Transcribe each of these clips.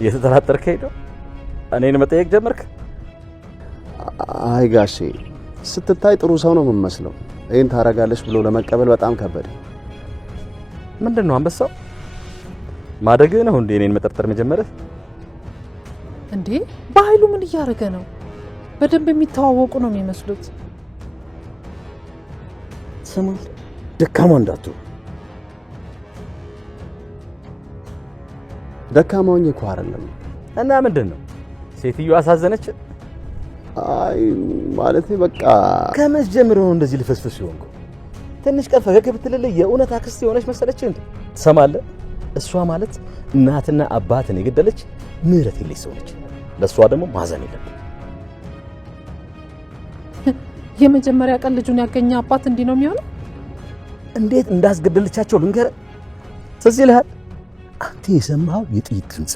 የተጠራጠርከኝ ነው? እኔን መጠየቅ ጀመርክ? አይ ጋሼ ስትታይ ጥሩ ሰው ነው የምመስለው። ይሄን ታረጋለሽ ብሎ ለመቀበል በጣም ከበደ። ምንድነው አንበሳው? ማደግህ ነው እንዴ እኔን መጠርጠር መጀመርህ? እንዴ በኃይሉ ምን እያደረገ ነው? በደንብ የሚተዋወቁ ነው የሚመስሉት። ስማ ደካማ እንዳትሆን። ደካማው እኮ አይደለም። እና ምንድነው? ሴትዮ አሳዘነች? አይ ማለት በቃ ከመቼ ጀምሮ ነው እንደዚህ ልፈስፈስ ይሆንኩ? ትንሽ ቀን ፈገግ ብትልልህ የእውነት አክስት የሆነች መሰለች እንዴ? ትሰማለህ? እሷ ማለት እናትና አባትን የገደለች ምህረት የለሽ ሰው ነች። ለእሷ ደግሞ ማዘን የለብን። የመጀመሪያ ቀን ልጁን ያገኘ አባት እንዲህ ነው የሚሆነው? እንዴት እንዳስገደለቻቸው ልንገርህ። ትዝ ይልሃል? አንተ የሰማው የጥይት ድምፅ፣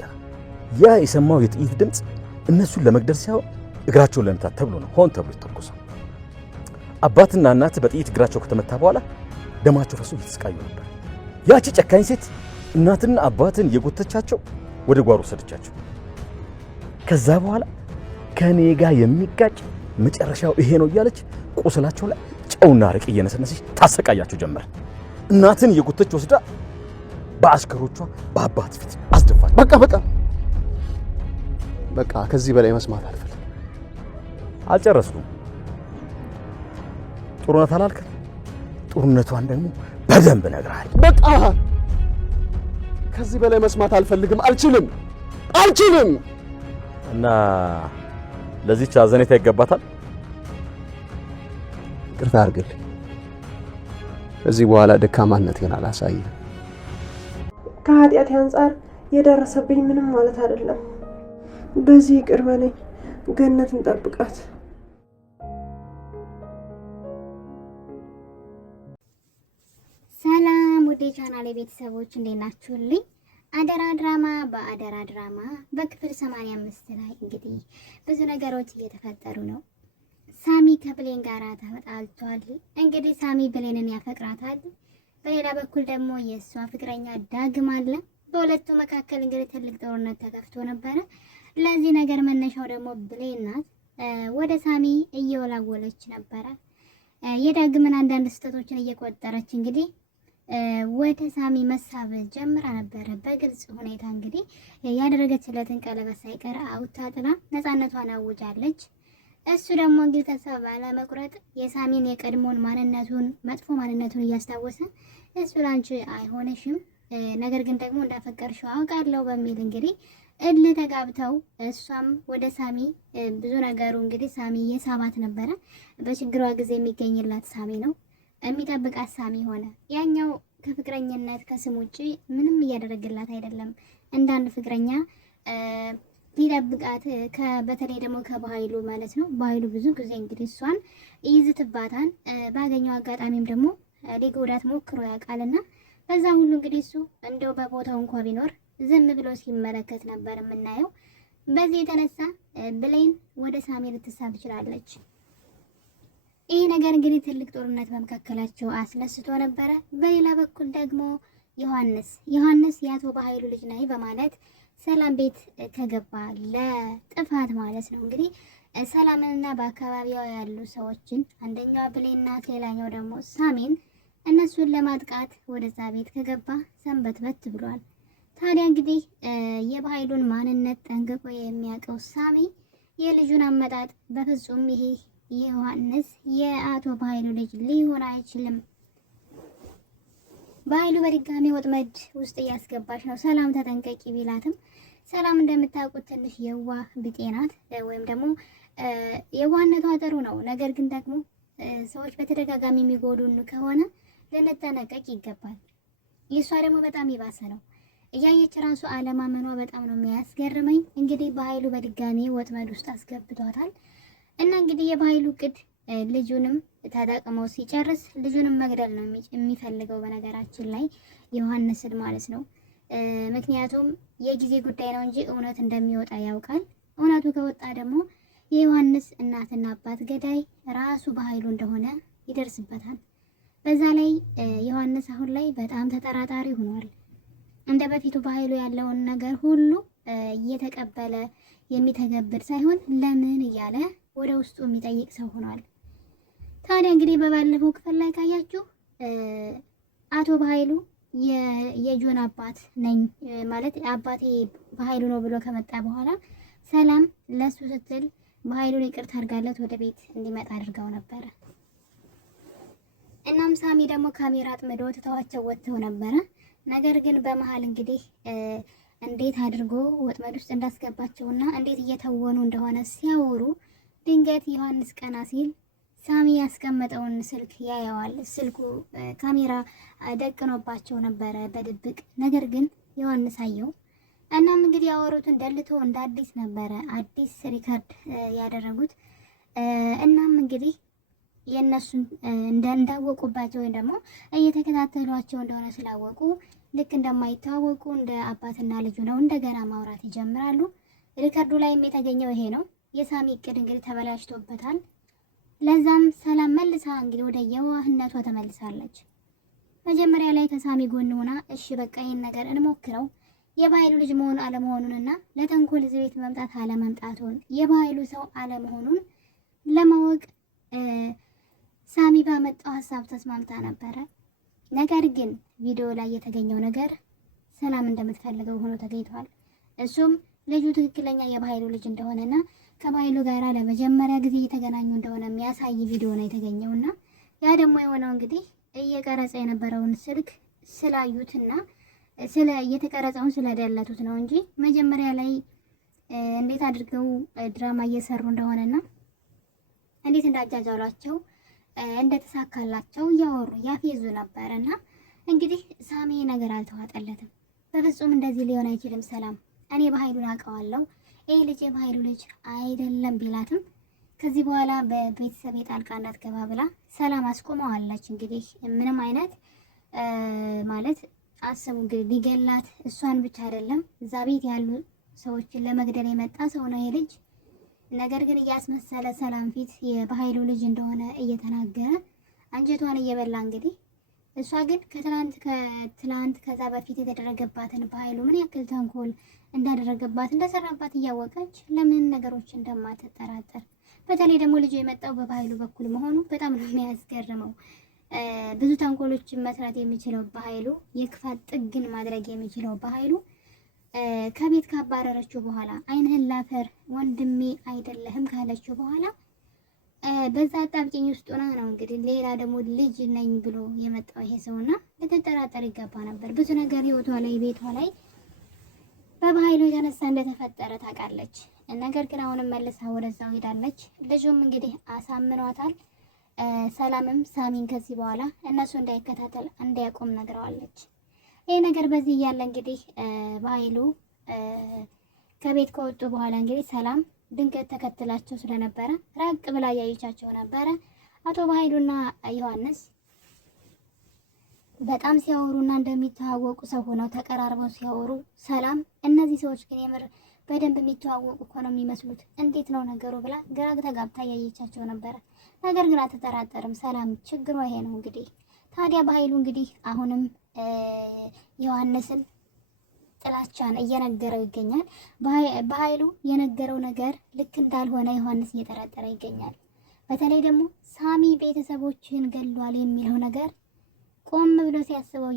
ያ የሰማው የጥይት ድምፅ እነሱን ለመግደል ሳይሆን እግራቸውን ለመታት ተብሎ ነው ሆን ተብሎ የተተኮሰው። አባትና እናት በጥይት እግራቸው ከተመታ በኋላ ደማቸው ፈሶ እየተሰቃዩ ነበር። ያቺ ጨካኝ ሴት እናትና አባትን እየጎተቻቸው ወደ ጓሮ ወሰደቻቸው። ከዛ በኋላ ከኔ ጋር የሚጋጭ መጨረሻው ይሄ ነው እያለች ቁስላቸው ላይ ጨውና አረቄ እየነሰነሰች ታሰቃያቸው ጀመር። እናትን እየጎተች ወስዳ በአሽከሮቿ በአባት ፊት አስደፋች። በቃ ከዚህ በላይ መስማት አልፈልግም። አልጨረስኩም። ጦርነት አላልክም? ጦርነቷን ደግሞ በደንብ እነግርሃለሁ። በቃ ከዚህ በላይ መስማት አልፈልግም። አልችልም። እና ለዚህች አዘኔታ ይገባታል። ይቅርታ አድርግልኝ። ከዚህ በኋላ ደካማነቴን አላሳይም። ከኃጢአቴ አንጻር የደረሰብኝ ምንም ማለት አይደለም። በዚህ ይቅር በለኝ። ገነትን ጠብቃት። ሰላም ወደ ቻናሌ ቤተሰቦች እንዴት ናችሁልኝ? አደራ ድራማ በአደራ ድራማ በክፍል 85 ላይ እንግዲህ ብዙ ነገሮች እየተፈጠሩ ነው። ሳሚ ከብሌን ጋር ተጣልቷል። እንግዲህ ሳሚ ብሌንን ያፈቅራታል። በሌላ በኩል ደግሞ የእሷ ፍቅረኛ ዳግም አለ። በሁለቱ መካከል እንግዲህ ትልቅ ጦርነት ተከፍቶ ነበረ። ለዚህ ነገር መነሻው ደግሞ ብሌን ናት። ወደ ሳሚ እየወላወለች ነበረ። የዳግምን አንዳንድ ስህተቶችን እየቆጠረች እንግዲህ ወደ ሳሚ መሳብ ጀምራ ነበረ። በግልጽ ሁኔታ እንግዲህ ያደረገችለትን ቀለበት ሳይቀር አውጥታ ጥላ ነፃነቷን አውጃለች። እሱ ደግሞ እንግዲህ ተስፋ ባለመቁረጥ የሳሚን የቀድሞውን ማንነቱን መጥፎ ማንነቱን እያስታወሰ እሱ ላንቺ አይሆንሽም፣ ነገር ግን ደግሞ እንዳፈቀርሽው አውቃለሁ በሚል እንግዲህ እልህ ተጋብተው እሷም ወደ ሳሚ ብዙ ነገሩ እንግዲህ ሳሚ የሳባት ነበረ። በችግሯ ጊዜ የሚገኝላት ሳሚ ነው፣ የሚጠብቃት ሳሚ ሆነ። ያኛው ከፍቅረኝነት ከስም ውጪ ምንም እያደረገላት አይደለም። እንዳንድ ፍቅረኛ ሊጠብቃት በተለይ ደግሞ ከባህሉ ማለት ነው። ባህሉ ብዙ ጊዜ እንግዲህ እሷን ይዝትባታል። ባገኘው አጋጣሚም ደግሞ ሊጎዳት ሞክሮ ያውቃልና በዛ ሁሉ እንግዲህ እሱ እንደው በቦታው እንኳ ቢኖር ዝም ብሎ ሲመለከት ነበር የምናየው። በዚህ የተነሳ ብሌን ወደ ሳሚ ልትሳብ ትችላለች። ይህ ነገር እንግዲህ ትልቅ ጦርነት በመካከላቸው አስነስቶ ነበረ። በሌላ በኩል ደግሞ ዮሐንስ የአቶ በኃይሉ ልጅ ነኝ በማለት ሰላም ቤት ከገባ ለጥፋት ማለት ነው እንግዲህ ሰላምንና በአካባቢዋ ያሉ ሰዎችን አንደኛዋ ብሌን ናት፣ ሌላኛው ደግሞ ሳሚን እነሱን ለማጥቃት ወደዛ ቤት ከገባ ሰንበትበት ብሏል። ታዲያ እንግዲህ የበኃይሉን ማንነት ጠንቅቆ የሚያውቀው ሳሚ የልጁን አመጣጥ በፍጹም ይሄ ዮሐንስ የአቶ በኃይሉ ልጅ ሊሆን አይችልም፣ በኃይሉ በድጋሚ ወጥመድ ውስጥ እያስገባች ነው፣ ሰላም ተጠንቀቂ ቢላትም ሰላም እንደምታውቁት ትንሽ የዋህ ብጤ ናት፣ ወይም ደግሞ የዋህነቷ ጥሩ ነው። ነገር ግን ደግሞ ሰዎች በተደጋጋሚ የሚጎዱን ከሆነ ልንጠነቀቅ ይገባል። የእሷ ደግሞ በጣም ይባሰ ነው። እያየች ራሱ አለማመኗ በጣም ነው የሚያስገርመኝ። እንግዲህ በኃይሉ በድጋሚ ወጥመድ ውስጥ አስገብቷታል እና እንግዲህ የበኃይሉ ቅድ ልጁንም ተጠቅመው ሲጨርስ ልጁንም መግደል ነው የሚፈልገው። በነገራችን ላይ ዮሐንስን ማለት ነው። ምክንያቱም የጊዜ ጉዳይ ነው እንጂ እውነት እንደሚወጣ ያውቃል። እውነቱ ከወጣ ደግሞ የዮሐንስ እናትና አባት ገዳይ ራሱ በኃይሉ እንደሆነ ይደርስበታል። በዛ ላይ ዮሐንስ አሁን ላይ በጣም ተጠራጣሪ ሆኗል። እንደ በፊቱ በኃይሉ ያለውን ነገር ሁሉ እየተቀበለ የሚተገብር ሳይሆን ለምን እያለ ወደ ውስጡ የሚጠይቅ ሰው ሆኗል። ታዲያ እንግዲህ በባለፈው ክፍል ላይ ካያችሁ አቶ በኃይሉ የጆን አባት ነኝ ማለት አባቴ በኃይሉ ነው ብሎ ከመጣ በኋላ ሰላም ለሱ ስትል በኃይሉን ይቅርታ አድርጋለት ወደ ቤት እንዲመጣ አድርገው ነበረ። እናም ሳሚ ደግሞ ካሜራ አጥምዶ ትተዋቸው ወጥተው ነበረ። ነገር ግን በመሀል እንግዲህ እንዴት አድርጎ ወጥመድ ውስጥ እንዳስገባቸውና እንዴት እየተወኑ እንደሆነ ሲያወሩ ድንገት ዮሐንስ ቀና ሲል ሳሚ ያስቀመጠውን ስልክ ያየዋል። ስልኩ ካሜራ ደቅኖባቸው ነበረ በድብቅ። ነገር ግን ዮሐንስ አየው። እናም እንግዲህ ያወሩትን ደልቶ እንደ አዲስ ነበረ አዲስ ሪካርድ ያደረጉት። እናም እንግዲህ የእነሱን እንዳወቁባቸው ወይም ደግሞ እየተከታተሏቸው እንደሆነ ስላወቁ ልክ እንደማይተዋወቁ እንደ አባትና ልጁ ነው እንደገና ማውራት ይጀምራሉ። ሪካርዱ ላይም የተገኘው ይሄ ነው። የሳሚ እቅድ እንግዲህ ተበላሽቶበታል። ለዛም ሰላም መልሳ እንግዲህ ወደ የዋህነቷ ተመልሳለች። መጀመሪያ ላይ ከሳሚ ጎን ሆና እሺ በቃ ይሄን ነገር እንሞክረው የበኃይሉ ልጅ መሆን አለመሆኑንና ለተንኮል እዚህ ቤት መምጣት አለመምጣቱን የበኃይሉ ሰው አለመሆኑን ለማወቅ ሳሚ ባመጣው ሀሳብ ተስማምታ ነበረ። ነገር ግን ቪዲዮ ላይ የተገኘው ነገር ሰላም እንደምትፈልገው ሆኖ ተገኝቷል። እሱም ልጁ ትክክለኛ የበኃይሉ ልጅ እንደሆነና ከበኃይሉ ጋር ለመጀመሪያ ጊዜ እየተገናኙ እንደሆነ የሚያሳይ ቪዲዮ ነው የተገኘውና ያ ደግሞ የሆነው እንግዲህ እየቀረጸ የነበረውን ስልክ ስላዩትና እየተቀረጸውን ስለደለቱት ነው እንጂ መጀመሪያ ላይ እንዴት አድርገው ድራማ እየሰሩ እንደሆነና እንዴት እንዳጃጃሏቸው እንደተሳካላቸው እያወሩ ያፌዙ ነበርና እንግዲህ ሳሚ ነገር አልተዋጠለትም። በፍጹም እንደዚህ ሊሆን አይችልም ሰላም እኔ በኃይሉን አውቀዋለሁ ይሄ ልጅ የበኃይሉ ልጅ አይደለም ቢላትም ከዚህ በኋላ በቤተሰብ የጣልቃ እንዳትገባ ብላ ሰላም አስቆመዋለች። እንግዲህ ምንም አይነት ማለት አስቡ እንግዲህ ሊገላት እሷን ብቻ አይደለም እዛ ቤት ያሉ ሰዎችን ለመግደል የመጣ ሰው ነው ይሄ ልጅ። ነገር ግን እያስመሰለ ሰላም ፊት የበኃይሉ ልጅ እንደሆነ እየተናገረ አንጀቷን እየበላ እንግዲህ እሷ ግን ከትላንት ከዛ በፊት የተደረገባትን በኃይሉ ምን ያክል ተንኮል እንዳደረገባት እንደሰራባት እያወቀች ለምን ነገሮች እንደማትጠራጠር በተለይ ደግሞ ልጁ የመጣው በበኃይሉ በኩል መሆኑ በጣም ነው የሚያስገርመው። ብዙ ተንኮሎችን መስራት የሚችለው በኃይሉ የክፋት ጥግን ማድረግ የሚችለው በኃይሉ ከቤት ካባረረችው በኋላ ዓይንህን ላፈር ወንድሜ አይደለህም ካለችው በኋላ በዛ አጣብቂኝ ውስጥ ሆና ነው እንግዲህ ሌላ ደግሞ ልጅ ነኝ ብሎ የመጣው ይሄ ሰውና ልትጠራጠር ይገባ ነበር። ብዙ ነገር ህይወቷ ላይ ቤቷ ላይ በበኃይሉ የተነሳ እንደተፈጠረ ታውቃለች። ነገር ግን አሁንም መልሳ ወደዛው ሄዳለች። ልጁም እንግዲህ አሳምኗታል። ሰላምም ሳሚን ከዚህ በኋላ እነሱ እንዳይከታተል እንዲያቆም ነግረዋለች። ይሄ ነገር በዚህ እያለ እንግዲህ በኃይሉ ከቤት ከወጡ በኋላ እንግዲህ ሰላም ድንገት ተከትላቸው ስለነበረ ራቅ ብላ ያየቻቸው ነበረ። አቶ በኃይሉና ዮሐንስ በጣም ሲያወሩና እንደሚተዋወቁ ሰው ሆነው ተቀራርበው ሲያወሩ ሰላም እነዚህ ሰዎች ግን የምር በደንብ የሚተዋወቁ እኮ ነው የሚመስሉት እንዴት ነው ነገሩ ብላ ግራ ተጋብታ ያየቻቸው ነበረ። ነገር ግን አትጠራጠርም ሰላም ችግሯ ይሄ ነው እንግዲህ። ታዲያ በኃይሉ እንግዲህ አሁንም ዮሐንስን ጥላቻን እየነገረው ይገኛል። በኃይሉ የነገረው ነገር ልክ እንዳልሆነ ዮሐንስ እየጠረጠረ ይገኛል። በተለይ ደግሞ ሳሚ ቤተሰቦችን ገሏል የሚለው ነገር ቆም ብሎ ሲያስበው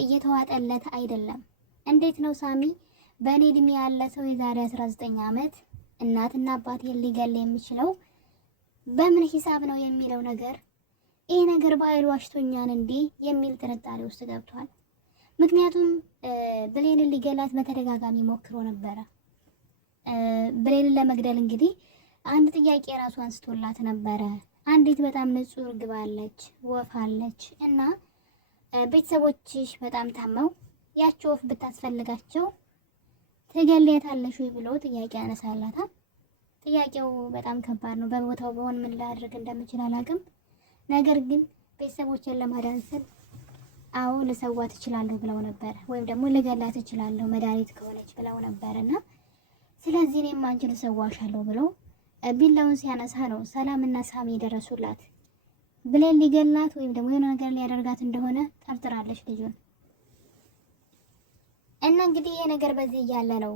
እየተዋጠለት አይደለም። እንዴት ነው ሳሚ በእኔ እድሜ ያለ ሰው የዛሬ 19 ዓመት እናትና አባቴን ሊገል የሚችለው በምን ሂሳብ ነው የሚለው ነገር ይሄ ነገር በኃይሉ ዋሽቶኛን እንዴ የሚል ጥርጣሬ ውስጥ ገብቷል። ምክንያቱም ብሌንን ሊገላት በተደጋጋሚ ሞክሮ ነበረ። ብሌንን ለመግደል እንግዲህ አንድ ጥያቄ ራሱ አንስቶላት ነበረ። አንዲት በጣም ንጹህ እርግብ አለች፣ ወፍ አለች እና ቤተሰቦችሽ በጣም ታመው ያቺ ወፍ ብታስፈልጋቸው ትገሊያታለሽ ወይ ብሎ ጥያቄ ያነሳላታል። ጥያቄው በጣም ከባድ ነው። በቦታው በሆን ምን ላድርግ እንደምችል አላውቅም። ነገር ግን ቤተሰቦችን ለማዳን ስል አዎ ልሰዋት እችላለሁ ብለው ነበር፣ ወይም ደግሞ ልገላት እችላለሁ መድኃኒት ከሆነች ብለው ነበርና ስለዚህ እኔም አንቺ ልሰዋሻለሁ ብለው ቢላውን ሲያነሳ ነው ሰላምና ሳሚ የደረሱላት። ብሌን ሊገላት ወይም ደግሞ የሆነ ነገር ሊያደርጋት እንደሆነ ጠርጥራለች ልጁን። እና እንግዲህ ይሄ ነገር በዚህ እያለ ነው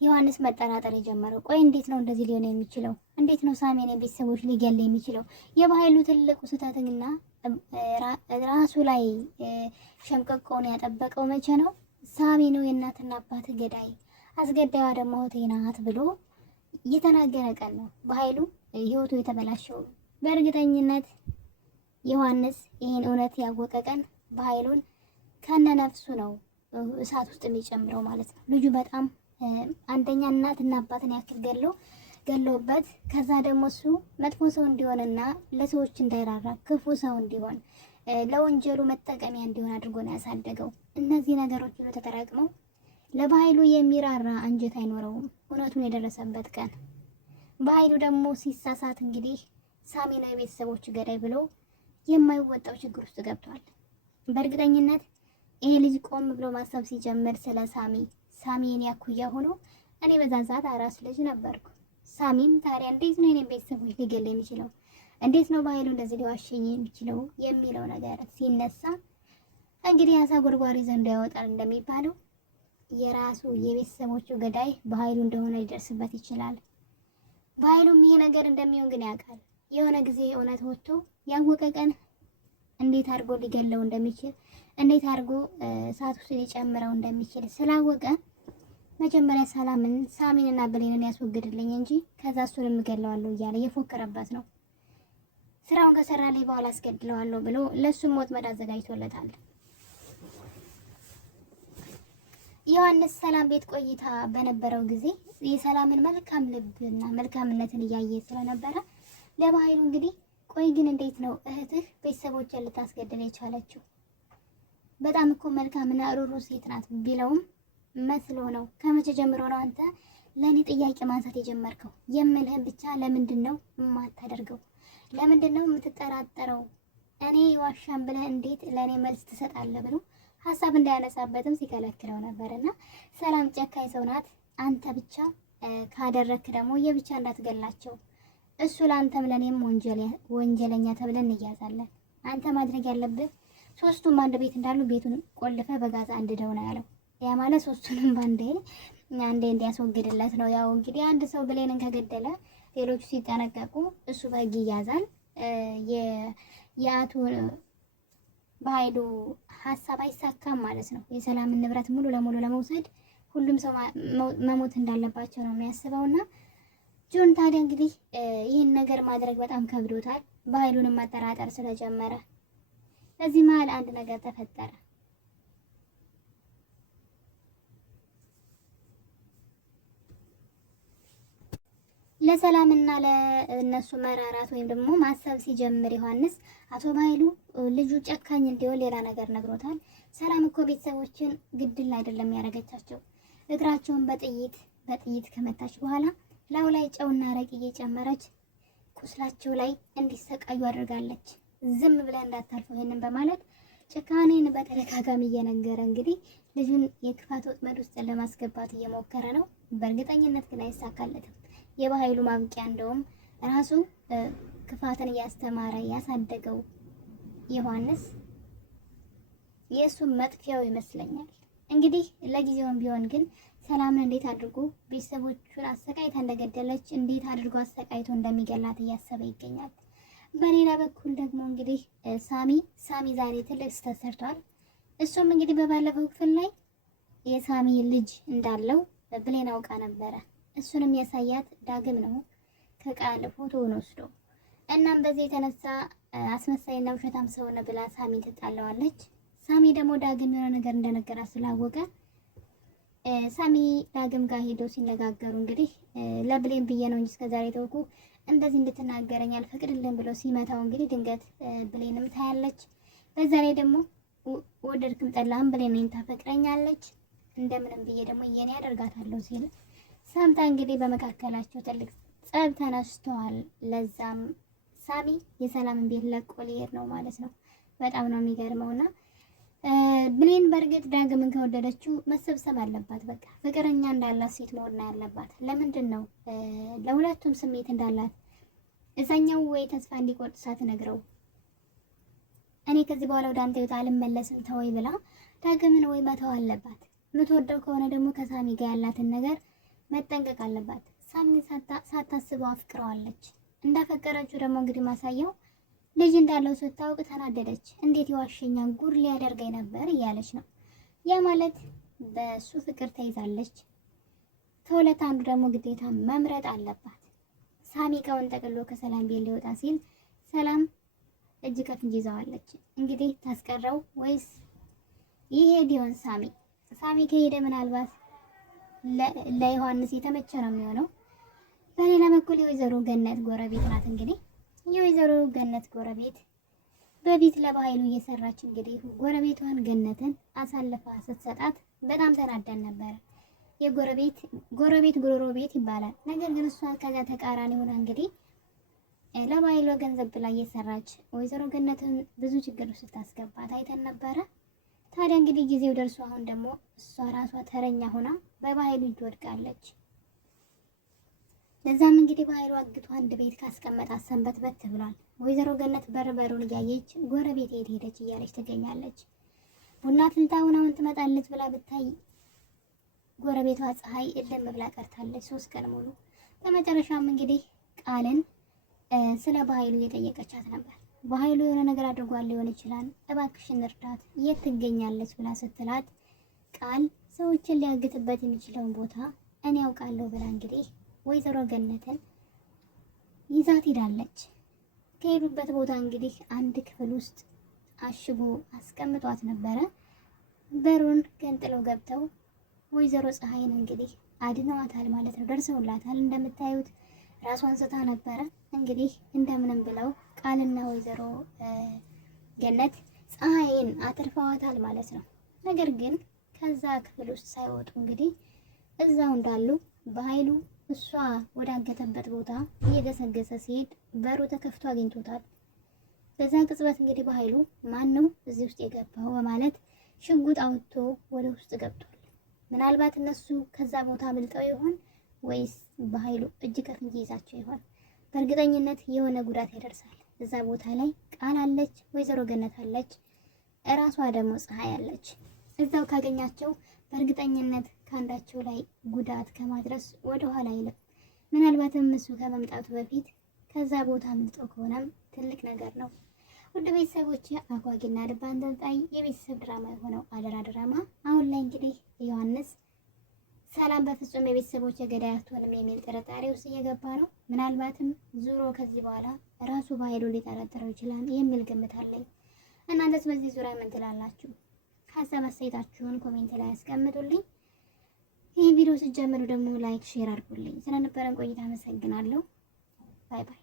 ዮሐንስ መጠራጠር የጀመረው። ቆይ እንዴት ነው እንደዚህ ሊሆን የሚችለው? እንዴት ነው ሳሚን ቤተሰቦች ሊገል የሚችለው? የበኃይሉ ትልቁ ስህተትና ራሱ ላይ ሸምቀቆውን ያጠበቀው መቼ ነው? ሳሚ ነው የእናትና አባት ገዳይ፣ አስገዳይዋ ደግሞ እህቴ ናት ብሎ የተናገረ ቀን ነው በኃይሉ ህይወቱ የተበላሸው። በእርግጠኝነት ዮሐንስ ይህን እውነት ያወቀ ቀን በኃይሉን ከነነፍሱ ነው እሳት ውስጥ የሚጨምረው ማለት ነው። ልጁ በጣም አንደኛ እናትና አባትን ያክል ገለውበት፣ ከዛ ደግሞ እሱ መጥፎ ሰው እንዲሆንና ለሰዎች እንዳይራራ ክፉ ሰው እንዲሆን ለወንጀሉ መጠቀሚያ እንዲሆን አድርጎ ነው ያሳደገው። እነዚህ ነገሮች ሁሉ ተጠራቅመው ለበኃይሉ የሚራራ አንጀት አይኖረውም እውነቱን የደረሰበት ቀን። በኃይሉ ደግሞ ሲሳሳት እንግዲህ ሳሚ ነው የቤተሰቦች ገዳይ ብሎ የማይወጣው ችግር ውስጥ ገብቷል። በእርግጠኝነት ይሄ ልጅ ቆም ብሎ ማሰብ ሲጀምር ስለ ሳሚ የኔ አኩያ ሆኖ እኔ በዛ ሰዓት አራስ ልጅ ነበርኩ። ሳሚም ታዲያ እንዴት ነው የኔን ቤተሰቦች ሊገል የሚችለው? እንዴት ነው በኃይሉ እንደዚህ ሊዋሸኝ የሚችለው የሚለው ነገር ሲነሳ እንግዲህ አሳ ጎርጓሪ ዘንዶ ያወጣል እንደሚባለው የራሱ የቤተሰቦቹ ገዳይ በኃይሉ እንደሆነ ሊደርስበት ይችላል። በኃይሉም ይሄ ነገር እንደሚሆን ግን ያውቃል። የሆነ ጊዜ እውነት ወጥቶ ያወቀ ቀን እንዴት አድርጎ ሊገለው እንደሚችል እንዴት አድርጎ እሳት ውስጥ ሊጨምረው እንደሚችል ስላወቀ መጀመሪያ ሳሚንና ብሌንን ያስወግድልኝ እንጂ ከዛ እሱንም እገለዋለሁ እያለ እየፎከረበት ነው። ስራውን ከሰራልኝ በኋላ አስገድለዋለሁ ብሎ ለሱም ወጥመድ አዘጋጅቶለታል። ዮሐንስ ሰላም ቤት ቆይታ በነበረው ጊዜ የሰላምን መልካም ልብና መልካምነትን እያየ ስለነበረ ለበኃይሉ እንግዲህ ቆይ ግን እንዴት ነው እህትህ ቤተሰቦችን ልታስገድል የቻለችው? በጣም እኮ መልካምና ሩሩ ሴት ናት ቢለውም መስሎ ነው። ከመቼ ጀምሮ ነው አንተ ለእኔ ጥያቄ ማንሳት የጀመርከው? የምልህን ብቻ ለምንድን ነው የማታደርገው? ለምንድን ነው የምትጠራጠረው? እኔ ዋሻን ብለህ እንዴት ለእኔ መልስ ትሰጣለህ? ብሎ ሀሳብ እንዳያነሳበትም ሲከለክለው ነበርና ሰላም ጨካኝ ሰው ናት። አንተ ብቻ ካደረክ ደግሞ የብቻ እንዳትገላቸው፣ እሱ ለአንተም ለእኔም ወንጀለኛ ተብለን እንያዛለን። አንተ ማድረግ ያለብህ ሶስቱም አንድ ቤት እንዳሉ ቤቱን ቆልፈ በጋዛ እንድደው ነው ያለው። ያ ማለት ሶስቱንም አንዴ እንዲያስወግድለት ነው። ያው እንግዲህ አንድ ሰው ብሌንን ከገደለ ሌሎቹ ሲጠነቀቁ እሱ በህግ ይያዛል። የአቶ በኃይሉ ሀሳብ አይሳካም ማለት ነው። የሰላምን ንብረት ሙሉ ለሙሉ ለመውሰድ ሁሉም ሰው መሞት እንዳለባቸው ነው የሚያስበውና ጆን ታዲያ እንግዲህ ይህን ነገር ማድረግ በጣም ከብዶታል። በኃይሉንም ማጠራጠር ስለጀመረ በዚህ መሀል አንድ ነገር ተፈጠረ። ለሰላምና ለእነሱ መራራት ወይም ደግሞ ማሰብ ሲጀምር ዮሐንስ አቶ በኃይሉ ልጁ ጨካኝ እንዲሆን ሌላ ነገር ነግሮታል። ሰላም እኮ ቤተሰቦችን ግድል አይደለም ያደረገቻቸው፣ እግራቸውን በጥይት ከመታች በኋላ ላዩ ላይ ጨውና አረቂ እየጨመረች ቁስላቸው ላይ እንዲሰቃዩ አድርጋለች። ዝም ብለህ እንዳታልፈው ይሄንን በማለት ጭካኔን በተደጋጋሚ እየነገረ እንግዲህ ልጁን የክፋት ወጥመድ ውስጥ ለማስገባት እየሞከረ ነው። በእርግጠኝነት ግን አይሳካለትም። የበኃይሉ ማብቂያ እንደውም ራሱ ክፋትን እያስተማረ ያሳደገው ዮሐንስ የእሱ መጥፊያው ይመስለኛል። እንግዲህ ለጊዜውም ቢሆን ግን ሰላምን እንዴት አድርጎ ቤተሰቦቹን አሰቃይታ እንደገደለች እንዴት አድርጎ አሰቃይቶ እንደሚገላት እያሰበ ይገኛል። በሌላ በኩል ደግሞ እንግዲህ ሳሚ ዛሬ ትልቅ ስህተት ሰርቷል። እሱም እንግዲህ በባለፈው ክፍል ላይ የሳሚ ልጅ እንዳለው ብሌን አውቃ ነበረ። እሱንም ያሳያት ዳግም ነው ከቃል ፎቶውን ወስዶ። እናም በዚህ የተነሳ አስመሳይና ውሸታም ሰው ነው ብላ ሳሚ ትጣለዋለች። ሳሚ ደግሞ ዳግም የሆነ ነገር እንደነገራት ስላወቀ ሳሚ ዳግም ጋር ሄዶ ሲነጋገሩ እንግዲህ ለብሌን ብዬ ነው እንጂ እስከዛሬ ተውኩ እንደዚህ እንድትናገረኝ አልፈቅድልህም ብሎ ሲመታው እንግዲህ ድንገት ብሌንም ታያለች። በዛ ላይ ደግሞ ወደድክም ጠላህም ብሌንን ታፈቅረኛለች እንደምንም ብዬ ደግሞ የኔ ያደርጋታለሁ ሲል ሰምታ እንግዲህ በመካከላቸው ትልቅ ጸብ ተነስተዋል። ለዛም ሳሚ የሰላምን ቤት ለቆ ሊሄድ ነው ማለት ነው። በጣም ነው የሚገርመውና ብሌን በእርግጥ ዳግምን ከወደደችው መሰብሰብ አለባት። በቃ ፍቅረኛ እንዳላት ሴት መሆን ያለባት። ለምንድን ነው ለሁለቱም ስሜት እንዳላት እዛኛው ወይ ተስፋ እንዲቆርጥ ሳትነግረው እኔ ከዚህ በኋላ ወደ አንተ ህይወት አልመለስም ተወይ ብላ ዳግምን ወይ መተው አለባት። የምትወደው ከሆነ ደግሞ ከሳሚ ጋር ያላትን ነገር መጠንቀቅ አለባት። ሳሚ ሳታስበው አፍቅረዋለች። እንዳፈቀረችው ደግሞ እንግዲህ ማሳየው ልጅ እንዳለው ስታውቅ ተናደደች። እንዴት ይዋሸኛል፣ ጉር ሊያደርገኝ ነበር እያለች ነው። ያ ማለት በሱ ፍቅር ተይዛለች። ከሁለት አንዱ ደግሞ ግዴታ መምረጥ አለባት። ሳሚ እቃውን ጠቅሎ ከሰላም ቤት ሊወጣ ሲል ሰላም እጅ ከፍንጅ ይዘዋለች። እንግዲህ ታስቀረው ወይስ ይሄድ ይሆን? ሳሚ ከሄደ ምናልባት ለዮሐንስ የተመቸ ነው የሚሆነው። በሌላ በኩል የወይዘሮ ገነት ጎረቤት ናት። እንግዲህ የወይዘሮ ገነት ጎረቤት በፊት ለባህሉ እየሰራች እንግዲህ ጎረቤቷን ገነትን አሳልፋ ስትሰጣት በጣም ተናደን ነበረ። የጎረቤት ጉሮሮ ቤት ይባላል። ነገር ግን እሷ ከዛ ተቃራኒ ሆና እንግዲህ ለባህሉ ገንዘብ ብላ እየሰራች ወይዘሮ ገነትን ብዙ ችግር ውስጥ ስታስገባት አይተን ነበረ። ታዲያ እንግዲህ ጊዜው ደርሶ አሁን ደግሞ እሷ ራሷ ተረኛ ሆና በባህሉ እጅ ወድቃለች። ለዛም እንግዲህ ባህሉ አግቶ አንድ ቤት ካስቀመጣት ሰንበትበት ብሏል። ወይዘሮ ገነት በሩን እያየች ጎረቤት የት ሄደች እያለች ትገኛለች። ቡና ፍልታውን አሁን ትመጣለች ብላ ብታይ ጎረቤቷ ፀሐይ እልም ብላ ቀርታለች 3 ቀን ሙሉ። በመጨረሻም እንግዲህ ቃልን ስለ ባህሉ እየጠየቀቻት ነበር። ባህሉ የሆነ ነገር አድርጓል ሊሆን ይችላል፣ እባክሽን እርዳት፣ የት ትገኛለች ብላ ስትላት ቃል ሰዎችን ሊያግትበት የሚችለውን ቦታ እኔ ያውቃለሁ ብላ እንግዲህ ወይዘሮ ገነትን ይዛት ሄዳለች። ከሄዱበት ቦታ እንግዲህ አንድ ክፍል ውስጥ አሽጎ አስቀምጧት ነበረ። በሩን ገንጥለው ገብተው ወይዘሮ ፀሐይን እንግዲህ አድነዋታል ማለት ነው። ደርሰውላታል። እንደምታዩት ራሷን ስታ ነበረ። እንግዲህ እንደምንም ብለው ቃልና ወይዘሮ ገነት ፀሐይን አትርፈዋታል ማለት ነው። ነገር ግን ከዛ ክፍል ውስጥ ሳይወጡ እንግዲህ እዛው እንዳሉ በኃይሉ እሷ ወዳገተበት ቦታ እየገሰገሰ ሲሄድ በሩ ተከፍቶ አግኝቶታል። በዛ ቅጽበት እንግዲህ በኃይሉ ማን ነው እዚህ ውስጥ የገባው በማለት ሽጉጥ አውጥቶ ወደ ውስጥ ገብቷል። ምናልባት እነሱ ከዛ ቦታ አምልጠው ይሆን ወይስ በኃይሉ እጅ ከፍንጅ ይዛቸው ይሆን? በእርግጠኝነት የሆነ ጉዳት ያደርሳል። እዛ ቦታ ላይ ቃል አለች፣ ወይዘሮ ገነት አለች፣ እራሷ ደግሞ ፀሐይ አለች። እዛው ካገኛቸው በእርግጠኝነት ከአንዳቸው ላይ ጉዳት ከማድረስ ወደ ኋላ አይልም። ምናልባትም እሱ ከመምጣቱ በፊት ከዛ ቦታ አምልጦ ከሆነም ትልቅ ነገር ነው። ውድ ቤተሰቦች አጓጊና ልብ አንጠልጣይ የቤተሰብ ድራማ የሆነው አደራ ድራማ አሁን ላይ እንግዲህ ዮሐንስ ሰላም በፍጹም የቤተሰቦች ገዳይ አትሆንም የሚል ጥርጣሬ ውስጥ እየገባ ነው። ምናልባትም ዙሮ ከዚህ በኋላ ራሱ በኃይሉ ሊጠረጥረው ይችላል የሚል ግምት አለኝ። እናንተስ በዚህ ዙሪያ ምን ትላላችሁ? ሀሳብ አስተያየታችሁን ኮሜንት ላይ አስቀምጡልኝ። ይህ ቪዲዮ ስትጀምሩ ደግሞ ላይክ፣ ሼር አድርጉልኝ። ስለነበረን ቆይታ አመሰግናለሁ። ባይ ባይ።